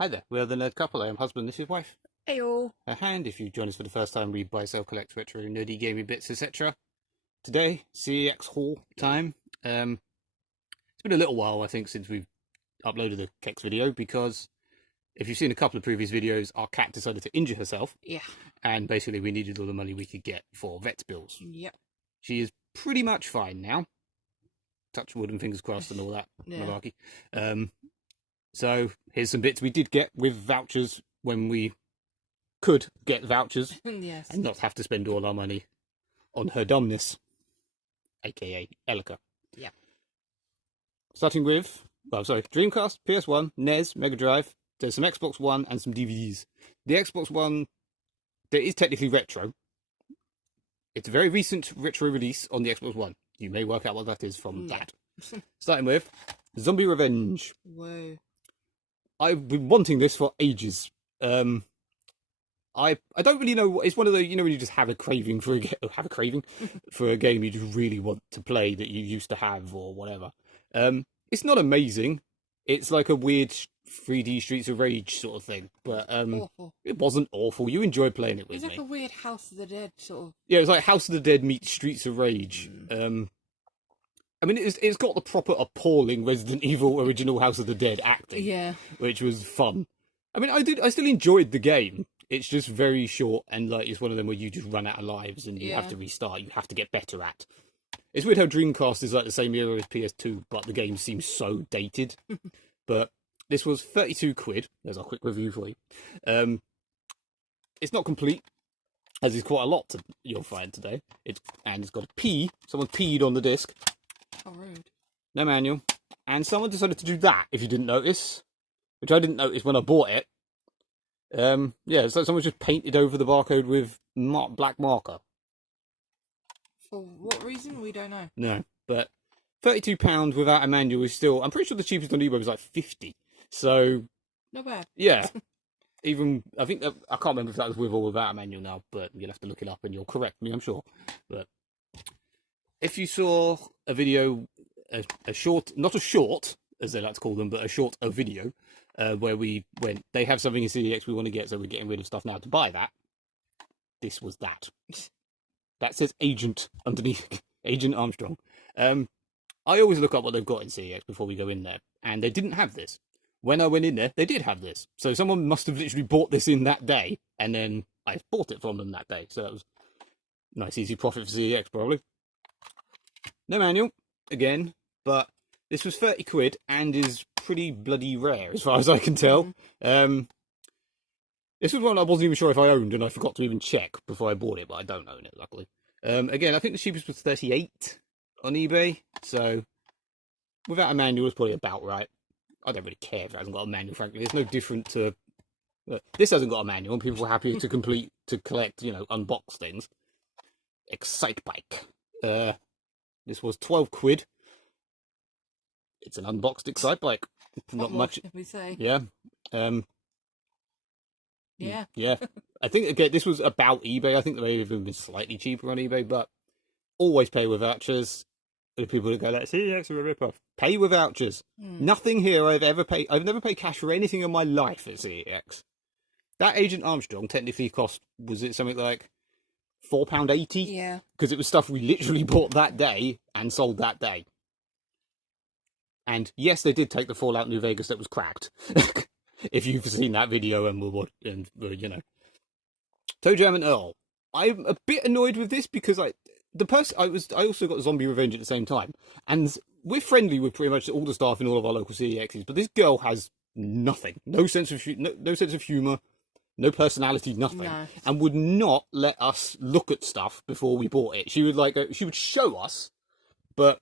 Hi there, we are the Nerd Couple. I am husband, this is wife. Heyo. And if you join us for the first time, we buy, sell, collect retro, nerdy, gaming bits, etc. Today, CEX haul time. It's been a little while, I think, since we've uploaded the CeX video, because if you've seen a couple of previous videos, our cat decided to injure herself. Yeah. And basically we needed all the money we could get for vet bills. Yep. She is pretty much fine now. Touch wood and fingers crossed and all that malarkey. So here's some bits we did get with vouchers when we could get vouchers. Yes. And not have to spend all our money on her dumbness, aka Elika. Yeah. Starting with, Dreamcast, PS1, NES, MegaDrive. There's some Xbox One and some DVDs. The Xbox One, that is technically retro. It's a very recent retro release on the Xbox One. You may work out what that is from that. Starting with Zombie Revenge. Whoa. I've been wanting this for ages. I don't really know. It's one of the, when you just have a craving for for a game you just really want to play that you used to have or whatever. It's not amazing. It's like a weird 3D Streets of Rage sort of thing, but Awful. it wasn't awful. You enjoyed playing it with It's me. like a weird House of the Dead sort of. Yeah, it was like House of the Dead meets Streets of Rage. I mean, it's got the proper appalling Resident Evil original House of the Dead acting, Yeah. which was fun. I mean, I still enjoyed the game. It's just very short, and like it's one of them where you just run out of lives and you have to restart. You have to get better at. It's weird how Dreamcast is like the same era as PS2, but the game seems so dated. But this was 32 quid. There's our quick review for you. It's not complete, as is quite a lot you'll find today. It's got a P. Someone peed on the disc. How rude. No manual. And someone decided to do that, if you didn't notice. Which I didn't notice when I bought it. Yeah, so someone just painted over the barcode with black marker. For what reason? We don't know. No, but £32 without a manual is still... I'm pretty sure the cheapest on eBay was like 50. So... Not bad. Yeah. Even... I think... I can't remember if that was with or without a manual now, but you'll have to look it up and you'll correct me, I'm sure. But... if you saw a video... A short... Not a short, as they like to call them, but a video... where we went, they have something in CEX we want to get, so we're getting rid of stuff now to buy that. This was that. That says Agent underneath. Agent Armstrong. I always look up what they've got in CEX before we go in there, and they didn't have this. When I went in there, they did have this. So someone must have literally bought this in that day, and then I bought it from them that day. So that was a nice, easy profit for CEX, probably. No manual, again, but this was 30 quid and is pretty bloody rare as far as I can tell. This was one I wasn't even sure if I owned, and I forgot to even check before I bought it, but I don't own it, luckily. Again, I think the cheapest was 38 on eBay, so without a manual it's probably about right. I don't really care if it hasn't got a manual, frankly. It's no different to... this hasn't got a manual, and people are happy to collect, unbox things. Excite Bike. This was 12 quid. It's an unboxed Excite Bike. Not much. Can we say? Yeah. Yeah. Yeah. I think, again, this was about eBay. I think they may have even been slightly cheaper on eBay, but always pay with vouchers. The people that go, let's see, it's a rip-off. Pay with vouchers. Nothing here I've ever paid. I've never paid cash for anything in my life at CEX. That Agent Armstrong technically cost, was it something like £4.80? Yeah. Because it was stuff we literally bought that day and sold that day. And yes, they did take the Fallout New Vegas that was cracked. If you've seen that video and Toe Jam and Earl. I'm a bit annoyed with this because I also got Zombie Revenge at the same time, and we're friendly with pretty much all the staff in all of our local CEXs. But this girl has nothing, no sense of humor, no personality, nothing, and would not let us look at stuff before we bought it. She would show us, but.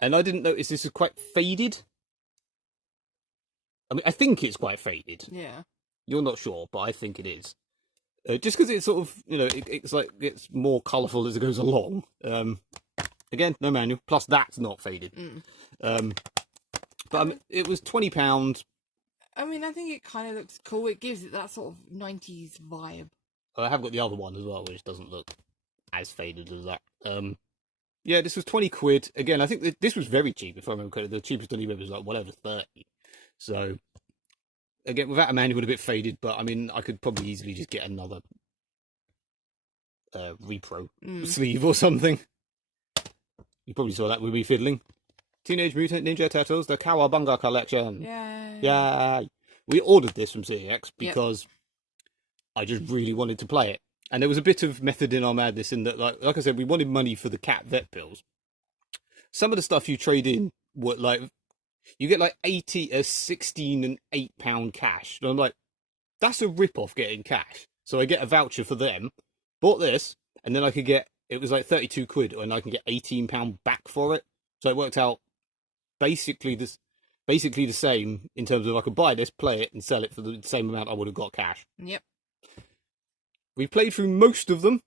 And I didn't notice this is quite faded. I mean, I think it's quite faded. Yeah. You're not sure, but I think it is. Just because it's sort of, it's more colourful as it goes along. Again, no manual. Plus, that's not faded. But it was £20. I mean, I think it kind of looks cool. It gives it that sort of 90s vibe. I have got the other one as well, which doesn't look as faded as that. Yeah, this was 20 quid. Again, I think this was very cheap, if I remember correctly. The cheapest on eBay was like, whatever, 30. So, again, without a manual, a bit faded, but I mean, I could probably easily just get another repro sleeve or something. You probably saw that with me fiddling. Teenage Mutant Ninja Turtles, the Cowabunga Collection. Yay! We ordered this from CeX because I just really wanted to play it. And there was a bit of method in our madness in that, like I said, we wanted money for the cat vet pills. Some of the stuff you trade in were like, you get like 16 and £8 cash. And I'm like, that's a rip-off getting cash. So I get a voucher for them, bought this, and then I could get, it was like 32 quid, and I can get £18 back for it. So it worked out basically the same in terms of I could buy this, play it, and sell it for the same amount I would have got cash. Yep. We've played through most of them.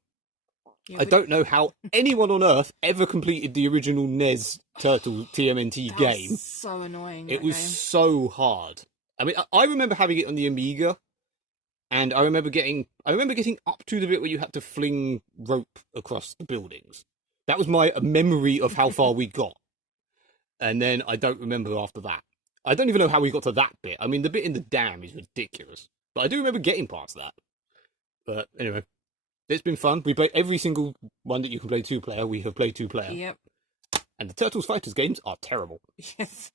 Yeah, I don't know how anyone on Earth ever completed the original NES Turtle TMNT game. Was so annoying. It was so hard. I mean, I remember having it on the Amiga, and I remember getting up to the bit where you had to fling rope across the buildings. That was my memory of how far we got. And then I don't remember after that. I don't even know how we got to that bit. I mean, the bit in the dam is ridiculous. But I do remember getting past that. But anyway, it's been fun. We played every single one that you can play 2-player. We have played 2-player. Yep. And the Turtles Fighters games are terrible. Yes.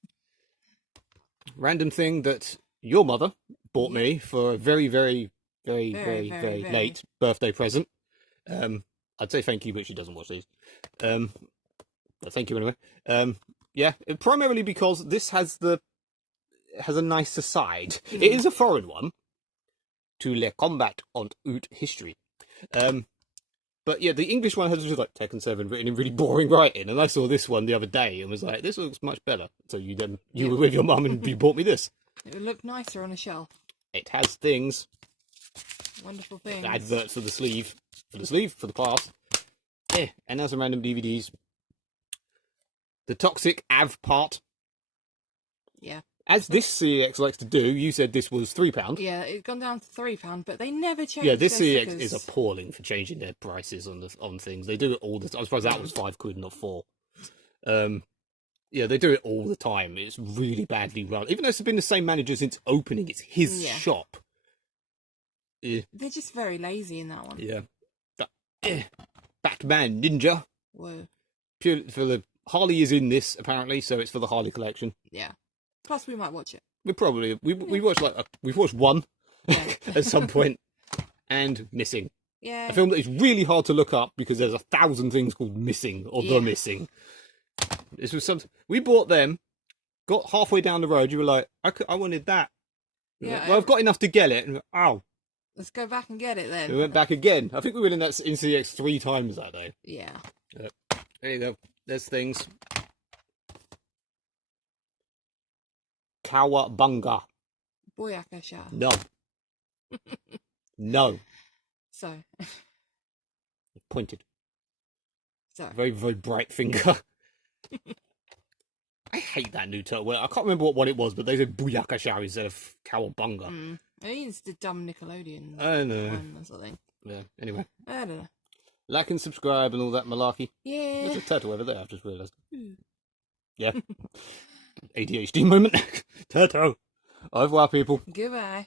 Random thing that your mother bought me for a very, very, very, very, very late birthday present. I'd say thank you, but she doesn't watch these. But thank you anyway. Yeah, primarily because this has a nicer side. It is a foreign one. To le combat en out history. But yeah, the English one has like Tekken 7 written in really boring writing, and I saw this one the other day and was like, this looks much better. So you were with your mum and you bought me this. It would look nicer on a shelf. It has things. Wonderful things. Adverts for the sleeve. For the class. Yeah, and now some random DVDs. The Toxic Av part. Yeah. As this CeX likes to do, you said this was £3. Yeah, it's gone down to £3, but they never change. Yeah, this CeX stickers. is appalling for changing their prices on things. They do it all the time. I'm surprised that was £5, not £4. Yeah, they do it all the time. It's really badly run. Even though it's been the same manager since opening, it's his shop. Yeah. They're just very lazy in that one. Yeah. Batman Ninja. Whoa. Pure for the Harley is in this apparently, so it's for the Harley collection. Yeah. Plus, we might watch it. We watched we've watched one at some point, and Missing. Yeah. A film that is really hard to look up because there's 1,000 things called Missing or The Missing. This was something we bought them, got halfway down the road. You were like, I wanted that. Yeah. Well, I've got enough to get it. And let's go back and get it then. We went back again. I think we went in CeX 3 times that day. Yeah. There you go. There's things. Cowabunga. Boyakasha. No. No. So. Pointed. So. Very, very bright finger. I hate that new turtle. Well, I can't remember what one it was, but they said Booyakasha instead of Cowabunga. I think it's the dumb Nickelodeon I know. one or something. Yeah, anyway. I don't know. Like and subscribe and all that malarkey. Yeah. What's a turtle over there? I've just realised. Yeah. ADHD moment. Turtle. Au revoir, people. Goodbye.